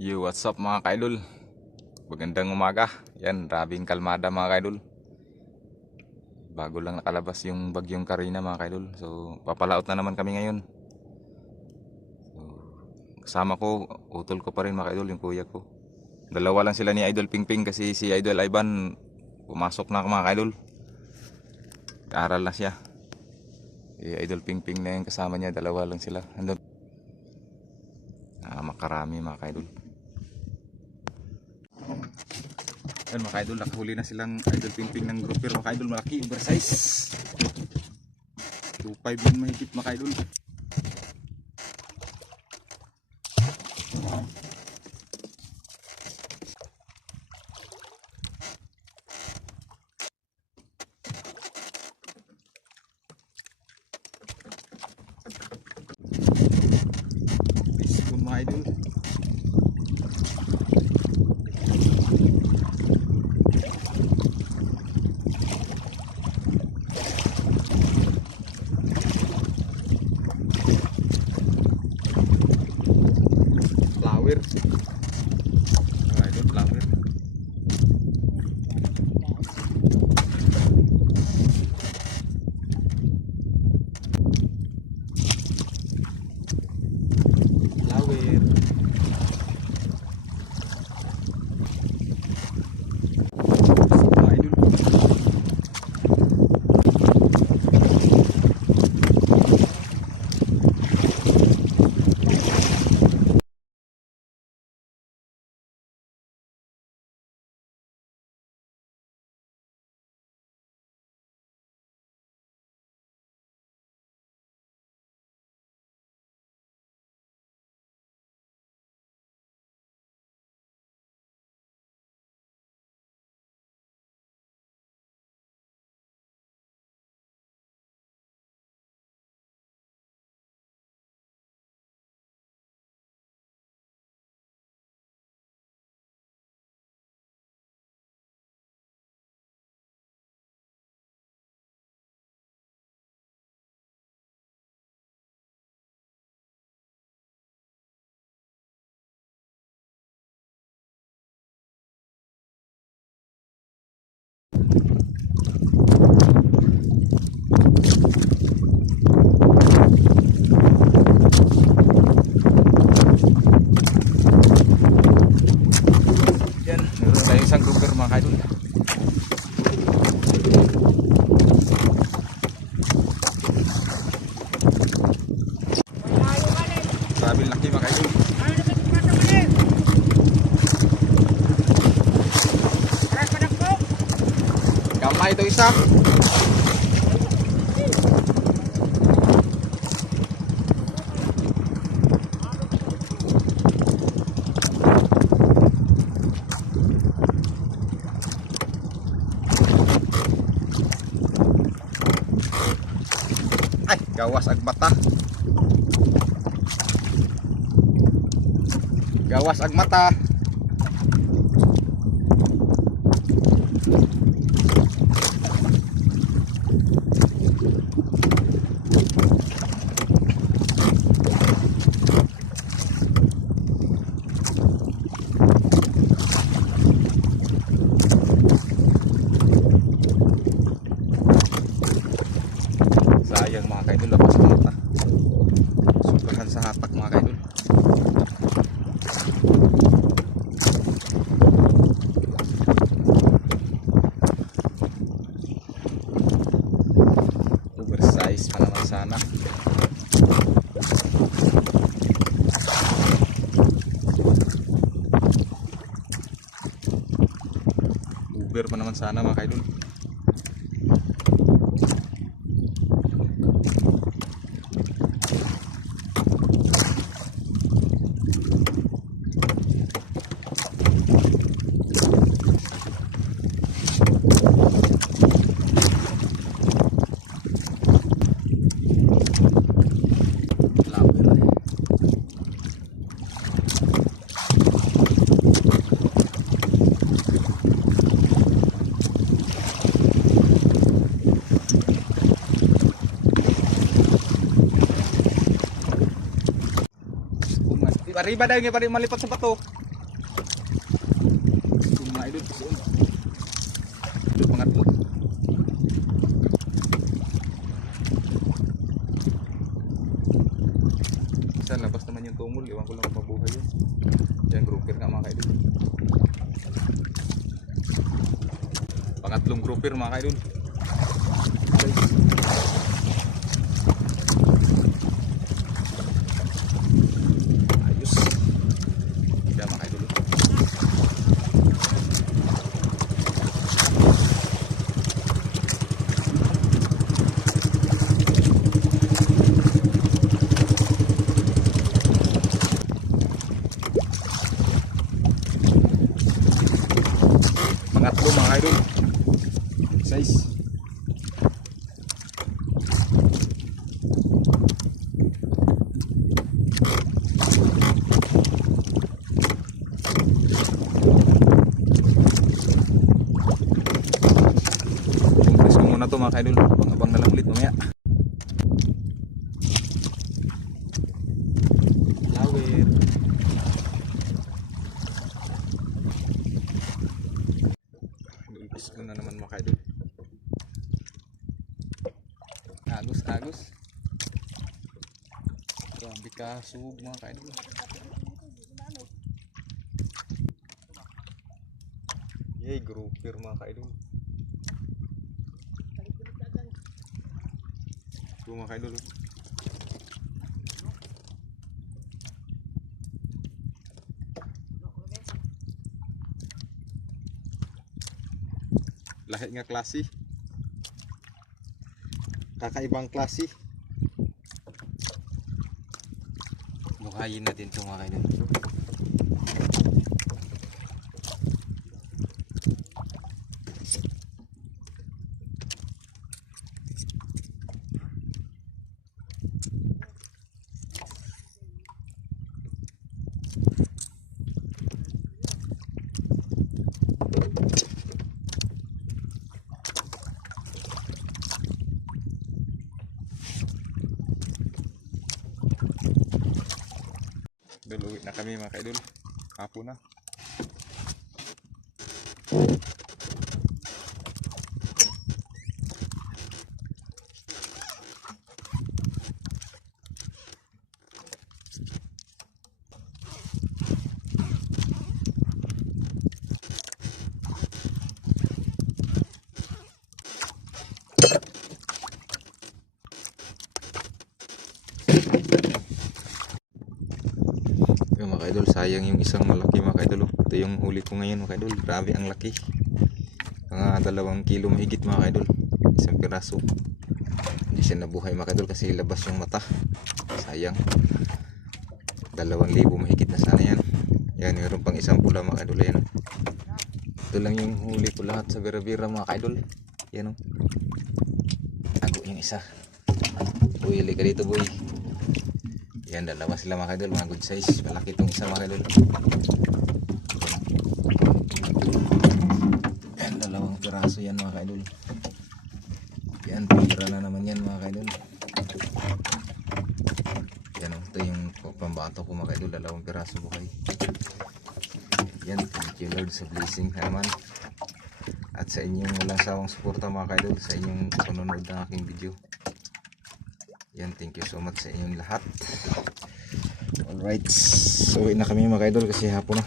Yo, what's up mga kaidol? Magandang umaga. Yan, rabing kalmada mga kaidol. Bago lang nakalabas yung bagyong Karina mga kaidol. So, papalaot na naman kami ngayon. So, kasama ko, utol ko pa rin mga kaidol, yung kuya ko. Dalawa lang sila ni Idol Pingping kasi si Idol Ivan pumasok na mga kaidol. Kaaral na siya. Si Idol Pingping na yung kasama niya, dalawa lang sila. Andun. Makarami mga kaidol. Yan mga idol, nakahuli na silang Idol Pingping ng grouper mga idol, malaki, oversize 2.5 yun mahigit mga idol. Ispon mga idol. Idol flower. Flower. Yan, meron tayong isang grouper mga kaidol. Sabi laki mga kaidol. Gamay ito isa. Ay, gawas ag mata. Gawas ag mata. Sayang mga kaidol, lapas ng mata. Subrahan sa hatak mga kaidol. Oversize pa naman sana. Uber pa naman sana mga kaidol. Arriba daw nga pa rin malipat sa bato. pangatlo. Isa labas naman yung tungol, iwan ko lang kung mabuhay yun. Yan, grouper nga mga kaidol. Pangatlong grouper mga kaidol. Ayos. Yan mga kaidol. Pangatlo mga idol. Size. Kumpres ko muna to mga idol. Abang-abang na lang ulit mamaya. Lawer. Lulpis ko na naman mga idol. Agos. Grabe kasug mga idol. Yay, grouper mga idol. Ito mga idol. Lahi nga klase. Kakaibang klase. Buhayin natin ito mga kaidol. Uwi na kami mga kaidol. Hapon na. Yung mga kaidol, sayang yung isang malaki mga kaidol. Ito yung huli ko ngayon mga kaidol. Grabe ang laki. Mga 2 kilo mahigit mga kaidol. Isang piraso. Hindi siya nabuhay mga kaidol kasi labas yung mata. Sayang. 2,000 mahigit na sana yan. Yan, mayroon pang isang pula mga kaidol. Yan. Ito lang yung huli ko lahat sa Vera-Vera mga kaidol. Yan o. Ako yung isa. Boy, halika dito boy. Yan, 2 sila mga kaidol, mga good size. Malaki itong isa mga kaidol. Yan, 2 piraso yan mga kaidol. Yan, pira na naman yan mga kaidol. Yan, ito yung pambato ko mga kaidol, 2 piraso buhay. Yan, thank you Lord sa blessing na naman. At sa inyong walang sawang suporta mga kaidol, sa inyong panonood ng aking video. Yan, thank you so much sa inyong lahat. Alright, so uwi na kami mga kaidol kasi hapon na.